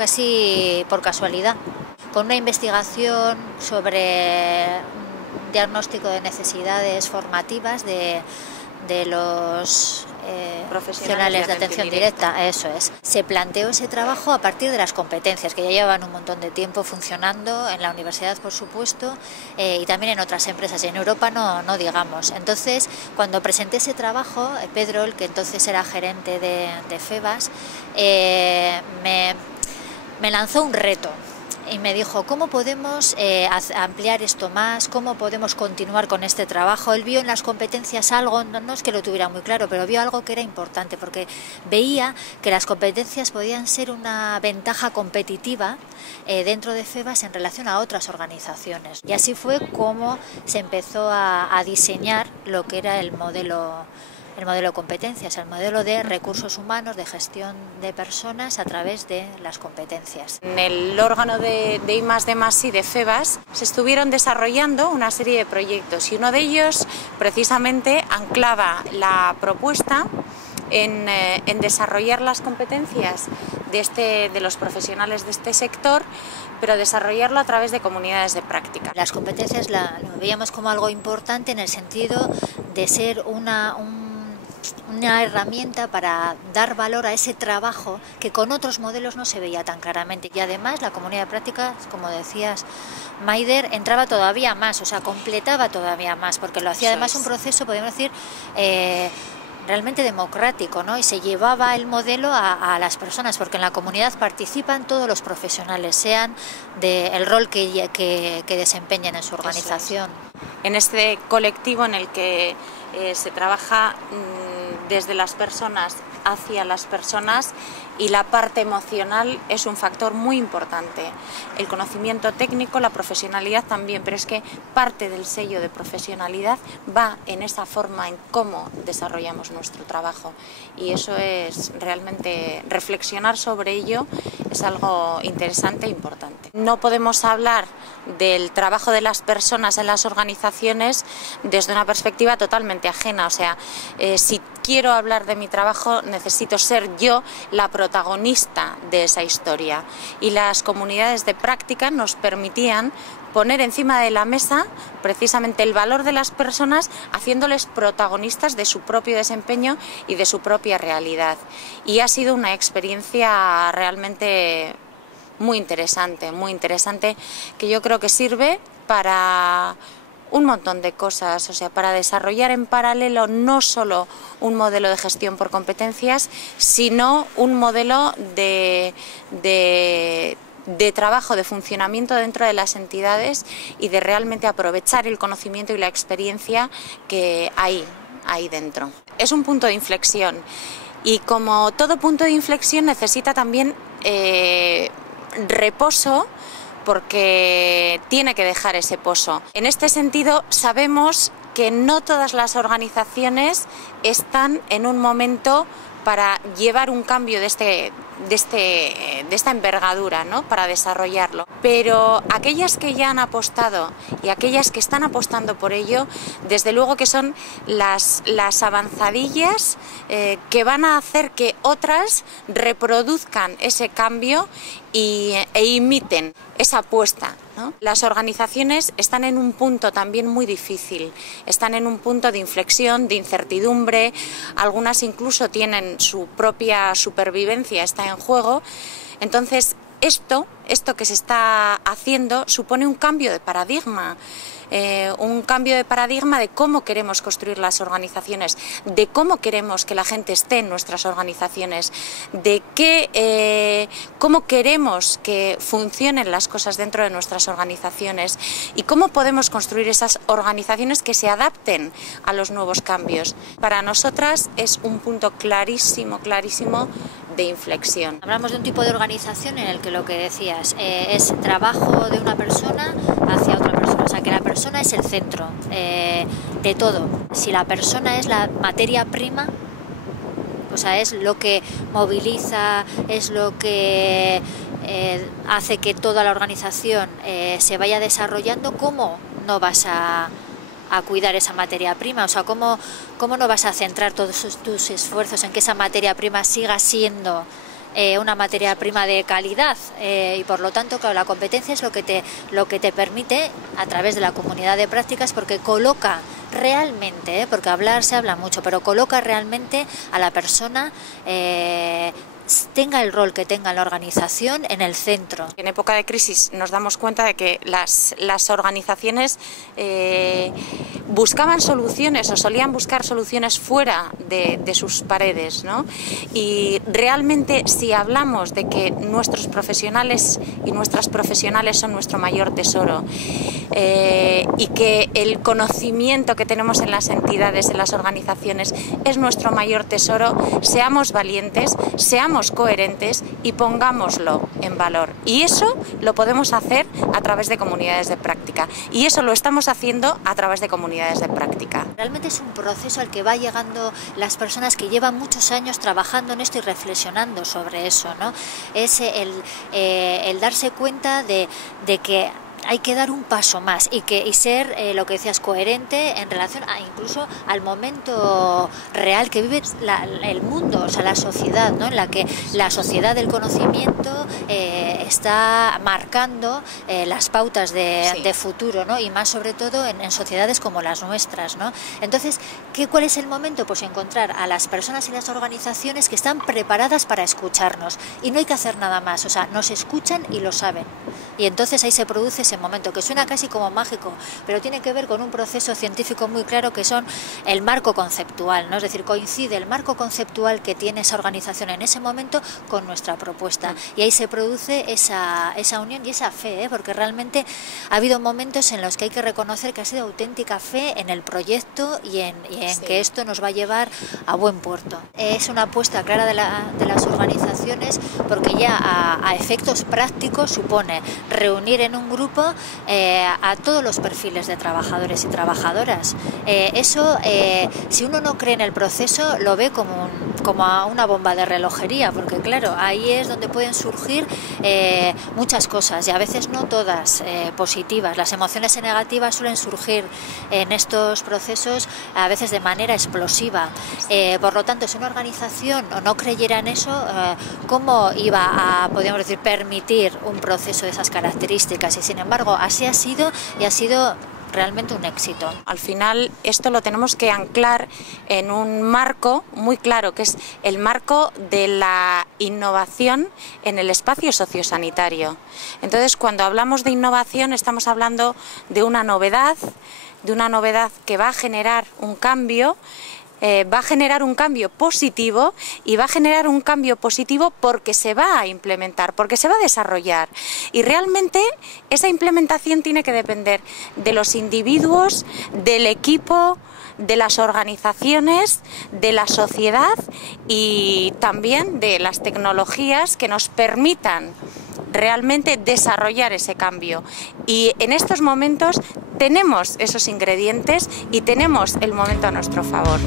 casi por casualidad, con una investigación sobre un diagnóstico de necesidades formativas de los profesionales de atención directa, eso es. Se planteó ese trabajo a partir de las competencias que ya llevan un montón de tiempo funcionando en la universidad, por supuesto, y también en otras empresas, y en Europa no digamos. Entonces, cuando presenté ese trabajo, Pedro, el que entonces era gerente de FEBAS, me lanzó un reto. Y me dijo, ¿cómo podemos ampliar esto más? ¿Cómo podemos continuar con este trabajo? Él vio en las competencias algo, no es que lo tuviera muy claro, pero vio algo que era importante, porque veía que las competencias podían ser una ventaja competitiva dentro de FEBAS en relación a otras organizaciones. Y así fue como se empezó a diseñar lo que era el modelo de competencias, el modelo de recursos humanos, de gestión de personas a través de las competencias. En el órgano de I+D+I de FEBAS se estuvieron desarrollando una serie de proyectos y uno de ellos precisamente anclaba la propuesta en desarrollar las competencias de los profesionales de este sector, pero desarrollarlo a través de comunidades de práctica. Las competencias lo veíamos como algo importante en el sentido de ser una herramienta para dar valor a ese trabajo que con otros modelos no se veía tan claramente. Y además la comunidad de práctica, como decías, Maider, entraba todavía más, o sea, completaba todavía más, porque lo hacía además un proceso, podríamos decir, realmente democrático, ¿no? Y se llevaba el modelo a las personas, porque en la comunidad participan todos los profesionales, sean del rol que desempeñen en su organización. En este colectivo en el que se trabaja desde las personas hacia las personas, y la parte emocional es un factor muy importante. El conocimiento técnico, la profesionalidad también, pero es que parte del sello de profesionalidad va en esa forma en cómo desarrollamos nuestro trabajo, y eso es realmente, reflexionar sobre ello es algo interesante e importante. No podemos hablar del trabajo de las personas en las organizaciones desde una perspectiva totalmente ajena, o sea, si quiero hablar de mi trabajo necesito ser yo la protagonista de esa historia, y las comunidades de práctica nos permitían poner encima de la mesa precisamente el valor de las personas, haciéndoles protagonistas de su propio desempeño y de su propia realidad. Y ha sido una experiencia realmente muy interesante, que yo creo que sirve para un montón de cosas, o sea, para desarrollar en paralelo no solo un modelo de gestión por competencias, sino un modelo de trabajo, de funcionamiento dentro de las entidades, y de realmente aprovechar el conocimiento y la experiencia que hay ahí dentro. Es un punto de inflexión, y como todo punto de inflexión necesita también reposo, porque tiene que dejar ese pozo. En este sentido, sabemos que no todas las organizaciones están en un momento para llevar un cambio de esta envergadura, ¿no? Para desarrollarlo. Pero aquellas que ya han apostado y aquellas que están apostando por ello, desde luego que son las avanzadillas que van a hacer que otras reproduzcan ese cambio e imiten esa apuesta, ¿no? Las organizaciones están en un punto también muy difícil, están en un punto de inflexión, de incertidumbre, algunas incluso tienen su propia supervivencia, está en juego. Entonces, esto que se está haciendo supone un cambio de paradigma. De cómo queremos construir las organizaciones, de cómo queremos que la gente esté en nuestras organizaciones, de cómo queremos que funcionen las cosas dentro de nuestras organizaciones, y cómo podemos construir esas organizaciones que se adapten a los nuevos cambios. Para nosotras es un punto clarísimo de inflexión. Hablamos de un tipo de organización en el que lo que decías es trabajo de una persona hacia otra persona, o sea que la persona es el centro de todo. Si la persona es la materia prima, o sea, es lo que moviliza, es lo que hace que toda la organización se vaya desarrollando, ¿cómo no vas a cuidar esa materia prima? O sea, ¿cómo no vas a centrar todos tus esfuerzos en que esa materia prima siga siendo una materia prima de calidad y por lo tanto, claro, la competencia es lo que te permite a través de la comunidad de prácticas, porque coloca realmente, porque hablar se habla mucho, pero coloca realmente a la persona, tenga el rol que tenga en la organización, en el centro. En época de crisis nos damos cuenta de que las organizaciones buscaban soluciones o solían buscar soluciones fuera de sus paredes, ¿no? Y realmente, si hablamos de que nuestros profesionales y nuestras profesionales son nuestro mayor tesoro, y que el conocimiento que tenemos en las entidades, en las organizaciones, es nuestro mayor tesoro, seamos valientes, seamos coherentes y pongámoslo en valor. Y eso lo podemos hacer a través de comunidades de práctica. Y eso lo estamos haciendo a través de comunidades de práctica. Realmente es un proceso al que va llegando las personas que llevan muchos años trabajando en esto y reflexionando sobre eso, ¿no? Es el darse cuenta de que hay que dar un paso más y ser, lo que decías, coherente en relación incluso al momento real que vive el mundo, o sea, la sociedad, ¿no? En la que la sociedad del conocimiento está marcando las pautas de futuro, ¿no? Y más sobre todo en sociedades como las nuestras, ¿no? Entonces, ¿cuál es el momento? Pues encontrar a las personas y las organizaciones que están preparadas para escucharnos, y no hay que hacer nada más, o sea, nos escuchan y lo saben, y entonces ahí se produce ese momento que suena casi como mágico, pero tiene que ver con un proceso científico muy claro, que son el marco conceptual, ¿no? Es decir, coincide el marco conceptual que tiene esa organización en ese momento con nuestra propuesta, y ahí se produce esa unión y esa fe, porque realmente ha habido momentos en los que hay que reconocer que ha sido auténtica fe en el proyecto y en sí, que esto nos va a llevar a buen puerto. Es una apuesta clara de las organizaciones, porque ya a efectos prácticos supone reunir en un grupo a todos los perfiles de trabajadores y trabajadoras. Eso, si uno no cree en el proceso, lo ve como a una bomba de relojería, porque claro, ahí es donde pueden surgir muchas cosas, y a veces no todas positivas. Las emociones negativas suelen surgir en estos procesos a veces de manera explosiva. Por lo tanto, si una organización no creyera en eso, ¿cómo iba a, podríamos decir, permitir un proceso de esas características? Y sin embargo, así ha sido, y ha sido realmente un éxito. Al final, esto lo tenemos que anclar en un marco muy claro, que es el marco de la innovación en el espacio sociosanitario. Entonces, cuando hablamos de innovación, estamos hablando de una novedad que va a generar un cambio. Va a generar un cambio positivo, y va a generar un cambio positivo porque se va a implementar, porque se va a desarrollar, y realmente esa implementación tiene que depender de los individuos, del equipo, de las organizaciones, de la sociedad y también de las tecnologías que nos permitan realmente desarrollar ese cambio. Y en estos momentos tenemos esos ingredientes y tenemos el momento a nuestro favor.